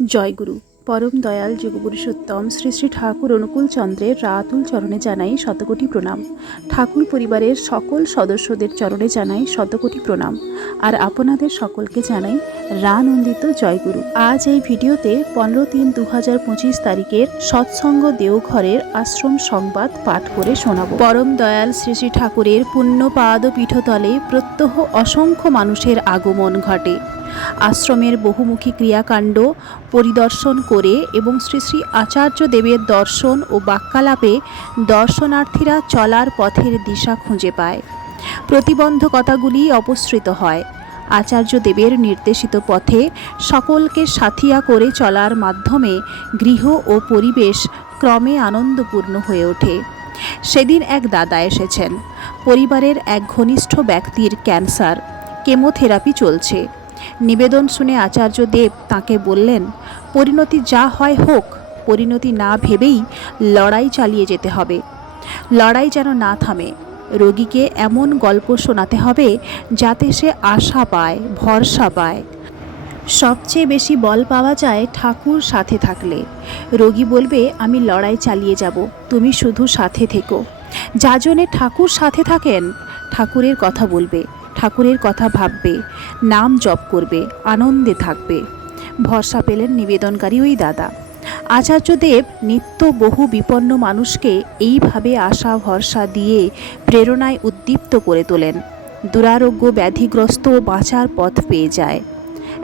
জয়গুরু পরম দয়াল যুগপুরুষোত্তম শ্রী শ্রী ঠাকুর অনুকূল চন্দ্রের রাতুল চরণে জানাই শতকোটি প্রণাম। ঠাকুর পরিবারের সকল সদস্যদের চরণে জানাই শতকোটি প্রণাম। আর আপনাদের সকলকে জানাই রানন্দিত জয়গুরু। আজ এই ভিডিওতে 15/3/2025 তারিখের সৎসঙ্গ দেওঘরের আশ্রম সংবাদ পাঠ করে শোনাব। পরম দয়াল শ্রী শ্রী ঠাকুরের পুণ্যপাদ পীঠতলে প্রত্যহ অসংখ্য মানুষের আগমন ঘটে। আশ্রমের বহুমুখী ক্রিয়াকাণ্ড পরিদর্শন করে এবং শ্রী শ্রী আচার্য দেবের দর্শন ও বাক্যালাপে দর্শনার্থীরা চলার পথের দিশা খুঁজে পায়। প্রতিবন্ধকতাগুলি অপসৃত হয়। আচার্য দেবের নির্দেশিত পথে সকলকে সাথিয়া করে চলার মাধ্যমে গৃহ ও পরিবেশ ক্রমে আনন্দপূর্ণ হয়ে ওঠে। সেদিন এক দাদা এসেছেন। পরিবারের এক ঘনিষ্ঠ ব্যক্তির ক্যান্সার, কেমোথেরাপি চলছে। নিবেদন শুনে আচার্য দেব তাঁকে বললেন, পরিণতি যা হয় হোক, পরিণতি না ভেবেই লড়াই চালিয়ে যেতে হবে। লড়াই যেন না থামে। রোগীকে এমন গল্প শোনাতে হবে যাতে সে আশা পায়, ভরসা পায়। সবচেয়ে বেশি বল পাওয়া যায় ঠাকুর সাথে থাকলে। রোগী বলবে, আমি লড়াই চালিয়ে যাব, তুমি শুধু সাথে থেকো। যাজনে ঠাকুর সাথে থাকেন, ঠাকুরের কথা বলবে, ঠাকুরের কথা ভাববে, নাম জপ করবে, আনন্দে থাকবে। ভরসা পেলেন নিবেদনকারী ওই দাদা। আচার্যদেব নিত্য বহু বিপন্ন মানুষকে এইভাবে আশা ভরসা দিয়ে প্রেরণায় উদ্দীপ্ত করে তোলেন। দুরারোগ্য ব্যাধিগ্রস্ত বাঁচার পথ পেয়ে যায়।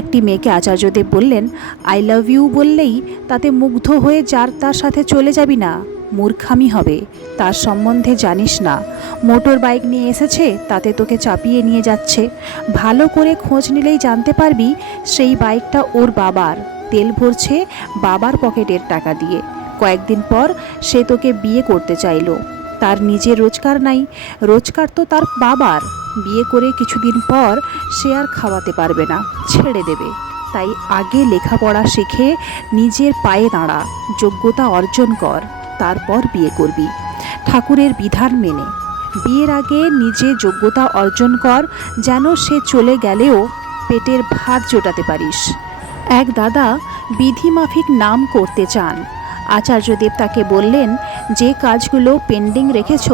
একটি মেয়েকে আচার্যদেব বললেন, আই লাভ ইউ বললেই তাতে মুগ্ধ হয়ে যার তার সাথে চলে যাবি না, মূর্খামি হবে। তার সম্বন্ধে জানিস না, মোটর বাইক নিয়ে এসেছে, তাতে তোকে চাপিয়ে নিয়ে যাচ্ছে। ভালো করে খোঁজ নিলেই জানতে পারবি সেই বাইকটা ওর বাবার, তেল ভরছে বাবার পকেটের টাকা দিয়ে। কয়েকদিন পর সে তোকে বিয়ে করতে চাইলো। তার নিজের রোজগার নাই, রোজগার তো তার বাবার। বিয়ে করে কিছুদিন পর সে আর খাওয়াতে পারবে না, ছেড়ে দেবে। তাই আগে লেখাপড়া শিখে নিজের পায়ে দাঁড়া, যোগ্যতা অর্জন কর, তারপর বিয়ে করবি। ঠাকুরের বিধান মেনে বিয়ের আগে নিজে যোগ্যতা অর্জন কর, যেন সে চলে গেলেও পেটের ভাত জোটাতে পারিস। এক দাদা বিধিমাফিক নাম করতে চান। আচার্যদেব তাকে বললেন, যে কাজগুলো পেন্ডিং রেখেছ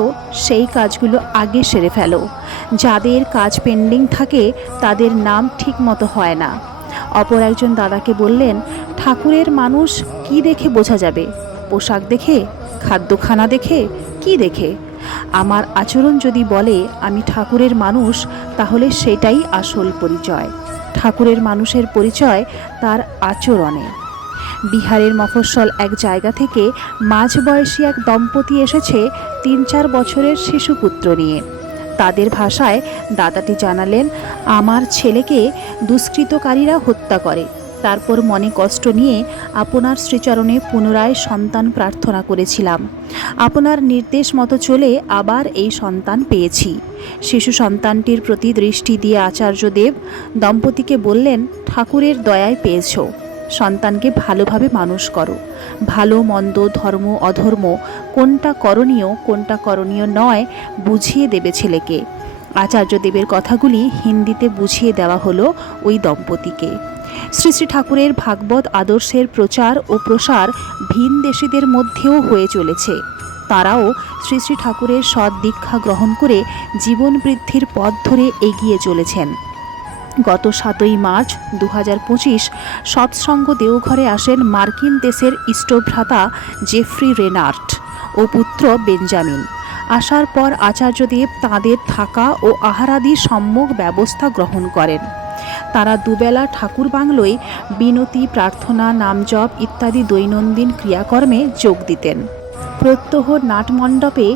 সেই কাজগুলো আগে সেরে ফেলো। যাদের কাজ পেন্ডিং থাকে তাদের নাম ঠিক মতো হয় না। অপর একজন দাদাকে বললেন, ঠাকুরের মানুষ কি দেখে বোঝা যাবে? পোশাক দেখে, খাদ্যখানা দেখে, কি দেখে? আমার আচরণ যদি বলে আমি ঠাকুরের মানুষ, তাহলে সেটাই আসল পরিচয়। ঠাকুরের মানুষের পরিচয় তার আচরণে। বিহারের মফস্বল এক জায়গা থেকে মাঝবয়সী এক দম্পতি এসেছে 3-4 বছরের শিশুপুত্র নিয়ে। তাদের ভাষায় দাদাটি জানালেন, আমার ছেলেকে দুষ্কৃতকারীরা হত্যা করে। তারপর মনে কষ্ট নিয়ে আপনার শ্রীচরণে পুনরায় সন্তান প্রার্থনা করেছিলাম। আপনার নির্দেশ মতো চলে আবার এই সন্তান পেয়েছি। শিশু সন্তানটির প্রতি দৃষ্টি দিয়ে আচার্যদেব দম্পতিকে বললেন, ঠাকুরের দয়ায় পেয়েছ। সন্তানকে ভালোভাবে মানুষ করো। ভালো মন্দ, ধর্ম অধর্ম, কোনটা করণীয় কোনটা করণীয় নয় বুঝিয়ে দেবে ছেলেকে। আচার্যদেবের কথাগুলি হিন্দিতে বুঝিয়ে দেওয়া হলো ওই দম্পতিকে। শ্রী শ্রী ঠাকুরের ভাগবত আদর্শের প্রচার ও প্রসার ভিন দেশীদের মধ্যেও হয়ে চলেছে। তারাও শ্রী শ্রী ঠাকুরের সৎ দীক্ষা গ্রহণ করে জীবন বৃদ্ধির পথ ধরে এগিয়ে চলেছেন। গত 7ই মার্চ 2025 সৎসঙ্গ দেওঘরে আসেন মার্কিন দেশের ইষ্টভ্রাতা জেফ্রি রেনার্ট ও পুত্র বেঞ্জামিন। আসার পর আচার্যদেব তাঁদের থাকা ও আহারাদি সম্যক ব্যবস্থা গ্রহণ করেন। তারা দুবেলা ঠাকুর বাংলোয় বিনতি, প্রার্থনা, নামজপ ইত্যাদি দৈনন্দিন ক্রিয়াকর্মে যোগ দিতেন। প্রত্যহ নাটমণ্ডপে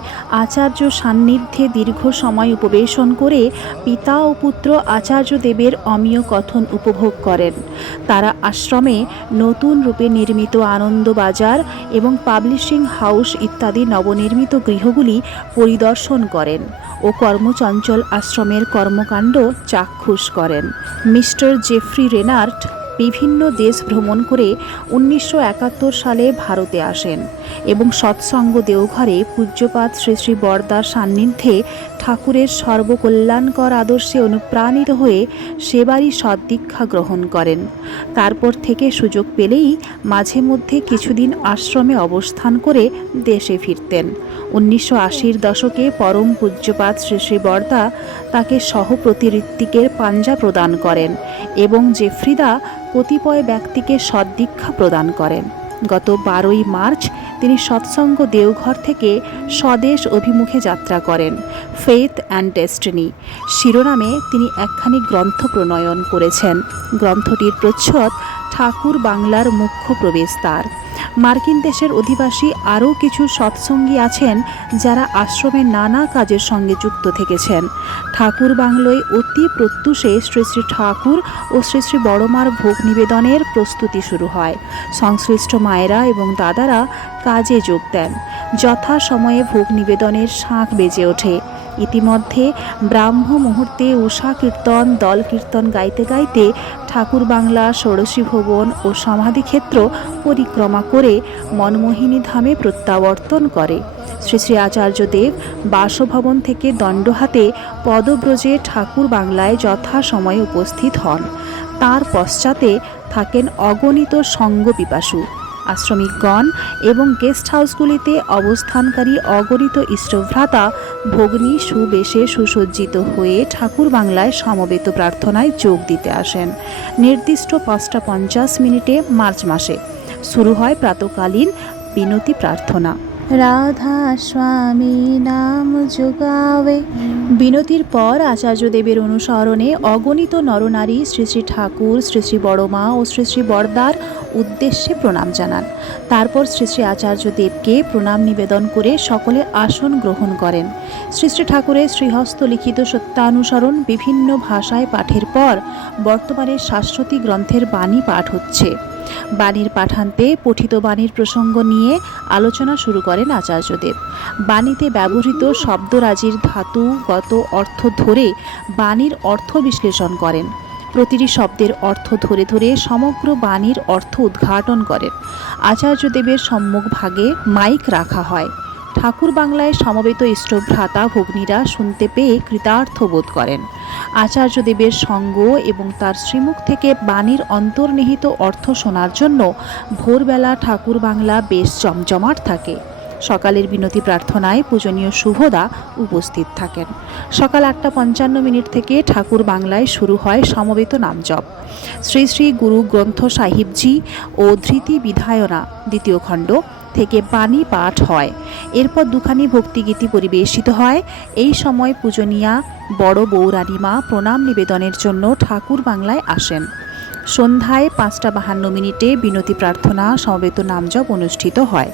আচার্য সান্নিধ্যে দীর্ঘ সময় উপবেশন করে পিতা ও পুত্র আচার্যদেবের অমীয় কথন উপভোগ করেন। তারা আশ্রমে নতুন রূপে নির্মিত আনন্দবাজার এবং পাবলিশিং হাউস ইত্যাদি নবনির্মিত গৃহগুলি পরিদর্শন করেন ও কর্মচঞ্চল আশ্রমের কর্মকাণ্ড চাক্ষুষ করেন। মিস্টার জেফ্রি রেনার্ট বিভিন্ন দেশ ভ্রমণ করে 1971 সালে ভারতে আসেন এবং সৎসঙ্গ দেওঘরে পূজ্যপাদ শ্রী শ্রী বরদার সান্নিধ্যে ঠাকুরের সর্বকল্যাণকর আদর্শে অনুপ্রাণিত হয়ে সেবারই সদ্দীক্ষা গ্রহণ করেন। তারপর থেকে সুযোগ পেলেই মাঝে মধ্যে কিছুদিন আশ্রমে অবস্থান করে দেশে ফিরতেন। 1980-র দশকে পরম পূজ্যপাদ শ্রী শ্রী বরদা তাকে সহপ্রতিঋত্বিকের পাঞ্জা প্রদান করেন এবং জেফ্রিদা কতিপয় ব্যক্তিকে সদ্দীক্ষা প্রদান করেন। গত 12ই মার্চ তিনি সৎসঙ্গ দেওঘর থেকে স্বদেশ অভিমুখে যাত্রা করেন। ফেথ অ্যান্ড ডেস্টিনি শিরোনামে তিনি একখানি গ্রন্থ প্রণয়ন করেছেন। গ্রন্থটির প্রচ্ছদ ঠাকুর বাংলার মুখ্য প্রবেশদ্বার। মার্কিন দেশের অধিবাসী আরও কিছু সৎসঙ্গী আছেন যারা আশ্রমে নানা কাজের সঙ্গে যুক্ত থেকেছেন। ঠাকুর বাংলোয় অতি প্রত্যুষে শ্রী শ্রী ঠাকুর ও শ্রী শ্রী বড়মার ভোগ নিবেদনের প্রস্তুতি শুরু হয়। সংশ্লিষ্ট মায়েরা এবং দাদারা কাজে যোগ দেন। যথা সময়ে ভোগ নিবেদনের শাঁখ বেজে ওঠে। ইতিমধ্যে ব্রাহ্ম মুহূর্তে উষা কীর্তন, দল কীর্তন গাইতে গাইতে ঠাকুর বাংলা, ষোড়শী ভবন ও সমাধিক্ষেত্র পরিক্রমা করে মনমোহিনী ধামে প্রত্যাবর্তন করে। শ্রী শ্রী আচার্যদেব বাসভবন থেকে দণ্ডহাতে পদব্রজে ঠাকুর বাংলায় যথাসময়ে উপস্থিত হন। তার পশ্চাতে থাকেন অগণিত সঙ্গ পিপাসু আশ্রমিকগণ এবং গেস্ট হাউসগুলিতে অবস্থানকারী অগণিত ইষ্টভ্রাতা ভগ্নী সুবেশে সুসজ্জিত হয়ে ঠাকুর বাংলায় সমবেত প্রার্থনায় যোগ দিতে আসেন। নির্দিষ্ট 5:50 মার্চ মাসে শুরু হয় প্রাতকালীন বিনতি প্রার্থনা। রাধা স্বামী নাম যোগাবে। বিনতির পর আচার্যদেবের অনুসরণে অগণিত নরনারী শ্রী শ্রী ঠাকুর, শ্রী শ্রী বড়মা ও শ্রী শ্রী বরদার উদ্দেশ্যে প্রণাম জানান। তারপর শ্রী শ্রী আচার্যদেবকে প্রণাম নিবেদন করে সকলে আসন গ্রহণ করেন। শ্রী শ্রী ঠাকুরের শ্রীহস্ত লিখিত সত্যানুসরণ বিভিন্ন ভাষায় পাঠের পর বর্তমানে শাশ্বতী গ্রন্থের বাণী পাঠ হচ্ছে। বাণীর পাঠান্তে পঠিত বাণীর প্রসঙ্গ নিয়ে আলোচনা শুরু করেন আচার্যদেব। বাণীতে ব্যবহৃত শব্দরাজির ধাতুগত অর্থ ধরে বাণীর অর্থ বিশ্লেষণ করেন। প্রতিটি শব্দের অর্থ ধরে ধরে সমগ্র বাণীর অর্থ উদ্ঘাটন করেন। আচার্যদেবের সম্মুখভাগে মাইক রাখা হয়। ঠাকুর বাংলায় সমবেত ইষ্টভ্রাতা ভগ্নীরা শুনতে পেয়ে কৃতার্থ বোধ করেন। আচার্যদেবের সঙ্গ এবং তার শ্রীমুখ থেকে বাণীর অন্তর্নিহিত অর্থ শোনার জন্য ভোরবেলা ঠাকুর বাংলা বেশ জমজমাট থাকে। সকালের বিনতি প্রার্থনায় পূজনীয় শুভদা উপস্থিত থাকেন। সকাল 8:55 থেকে ঠাকুর বাংলায় শুরু হয় সমবেত নামজপ। শ্রী শ্রী গুরু গ্রন্থ সাহিবজি ও ধৃতি বিধায়না দ্বিতীয় খণ্ড থেকে বাণী পাঠ হয়। এরপর দুখানি ভক্তিগীতি পরিবেশিত হয়। এই সময় পূজনীয়া বড় বৌরানীমা প্রণাম নিবেদনের জন্য ঠাকুর বাংলায় আসেন। সন্ধ্যায় 5:52 বিনতি প্রার্থনা, সমবেত নামজপ অনুষ্ঠিত হয়।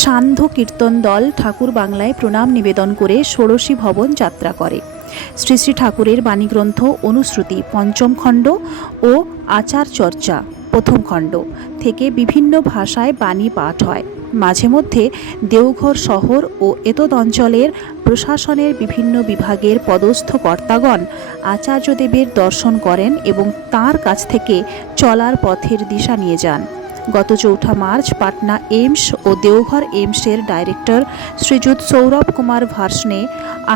সান্ধ্য কীর্তন দল ঠাকুর বাংলায় প্রণাম নিবেদন করে ষোড়শী ভবন যাত্রা করে। শ্রী শ্রী ঠাকুরের বাণীগ্রন্থ অনুশ্রুতি পঞ্চম খণ্ড ও আচার চর্চা প্রথম খণ্ড থেকে বিভিন্ন ভাষায় বাণী পাঠ হয়। মাঝে মধ্যে দেওঘর শহর ও এতদ অঞ্চলের প্রশাসনের বিভিন্ন বিভাগের পদস্থ কর্তাগণ আচার্যদেবের দর্শন করেন এবং তাঁর কাছ থেকে চলার পথের দিশা নিয়ে যান। গত 4 মার্চ পাটনা এইমস ও দেওঘর এইমসের ডাইরেক্টর শ্রীযুত সৌরভ কুমার ভার্সনে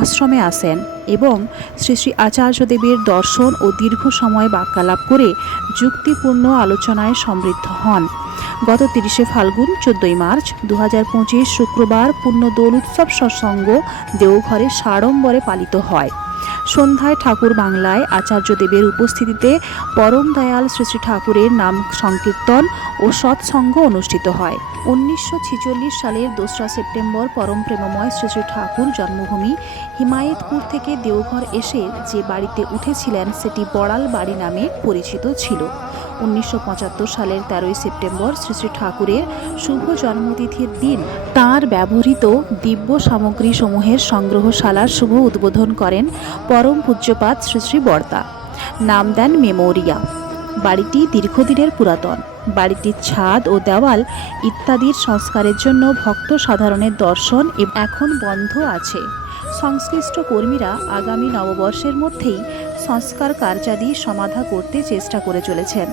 আশ্রমে আসেন এবং শ্রী শ্রী আচার্যদেবের দর্শন ও দীর্ঘ সময় বাক্যালাপ করে যুক্তিপূর্ণ আলোচনায় সমৃদ্ধ হন। গত 30 ফাল্গুন 14 মার্চ 2025 শুক্রবার পূর্ণ দোল উৎসব সৎসঙ্গ দেওঘরে সাড়ম্বরে পালিত হয়। সন্ধ্যায় ঠাকুর বাংলায় আচার্যদেবের উপস্থিতিতে পরম দয়াল শ্রী শ্রী ঠাকুরের নাম সংকীর্তন ও সৎসঙ্গ অনুষ্ঠিত হয়। 1946 সালের 2 সেপ্টেম্বর পরম প্রেমময় শ্রী শ্রী ঠাকুর জন্মভূমি হিমায়তপুর থেকে দেওঘর এসে যে বাড়িতে উঠেছিলেন সেটি বড়াল বাড়ি নামে পরিচিত ছিল। 1975 সালের 13 সেপ্টেম্বর শ্রী শ্রী ঠাকুরের শুভ জন্মতিথির দিন তাঁর ব্যবহৃত দিব্য সামগ্রী সমূহের সংগ্রহশালার শুভ উদ্বোধন করেন পরম পূজ্যপাদ শ্রী শ্রী বরদা। নাম দেন মেমোরিয়া। বাড়িটি দীর্ঘদিনের পুরাতন। বাড়িটির ছাদ ও দেওয়াল ইত্যাদির সংস্কারের জন্য ভক্ত সাধারণের দর্শন এখন বন্ধ আছে। সংশ্লিষ্ট কর্মীরা আগামী নববর্ষের মধ্যেই সংস্কার কার্যাদি সমাধা করতে চেষ্টা করে চলেছেন।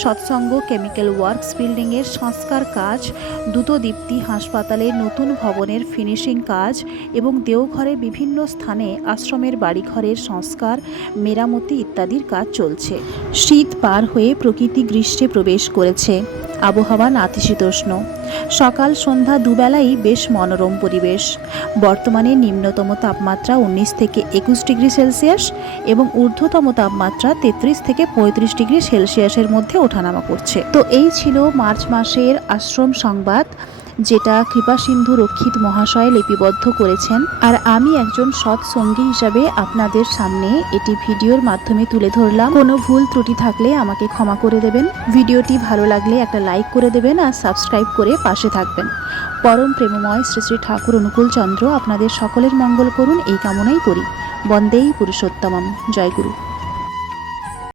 সৎসঙ্গ কেমিক্যাল ওয়ার্কস বিল্ডিংয়ের সংস্কার কাজ, দ্রুতদীপ্তি হাসপাতালের নতুন ভবনের ফিনিশিং কাজ এবং দেওঘরে বিভিন্ন স্থানে আশ্রমের বাড়িঘরের সংস্কার, মেরামতি ইত্যাদির কাজ চলছে। শীত পার হয়ে প্রকৃতি গ্রীষ্মে প্রবেশ করেছে। আবহাওয়া নাতিশীতোষ্ণ। সকাল সন্ধ্যা দুবেলাই বেশ মনোরম পরিবেশ। বর্তমানে নিম্নতম তাপমাত্রা 19 থেকে 21 ডিগ্রি সেলসিয়াস এবং ঊর্ধ্বতম তাপমাত্রা 33 থেকে 35 ডিগ্রি সেলসিয়াসের মধ্যে ওঠানামা করছে। তো এই ছিল মার্চ মাসের আশ্রম সংবাদ, যেটা কৃপাসিন্ধু রক্ষিত মহাশয় লিপিবদ্ধ করেছেন। আর আমি একজন সৎসঙ্গী হিসাবে আপনাদের সামনে এটি ভিডিওর মাধ্যমে তুলে ধরলাম। কোনো ভুল ত্রুটি থাকলে আমাকে ক্ষমা করে দেবেন। ভিডিওটি ভালো লাগলে একটা লাইক করে দেবেন আর সাবস্ক্রাইব করে পাশে থাকবেন। পরম প্রেমময় শ্রী শ্রী ঠাকুর অনুকূল চন্দ্র আপনাদের সকলের মঙ্গল করুন, এই কামনাই করি। বন্দেই পুরুষোত্তমম। জয় গুরু।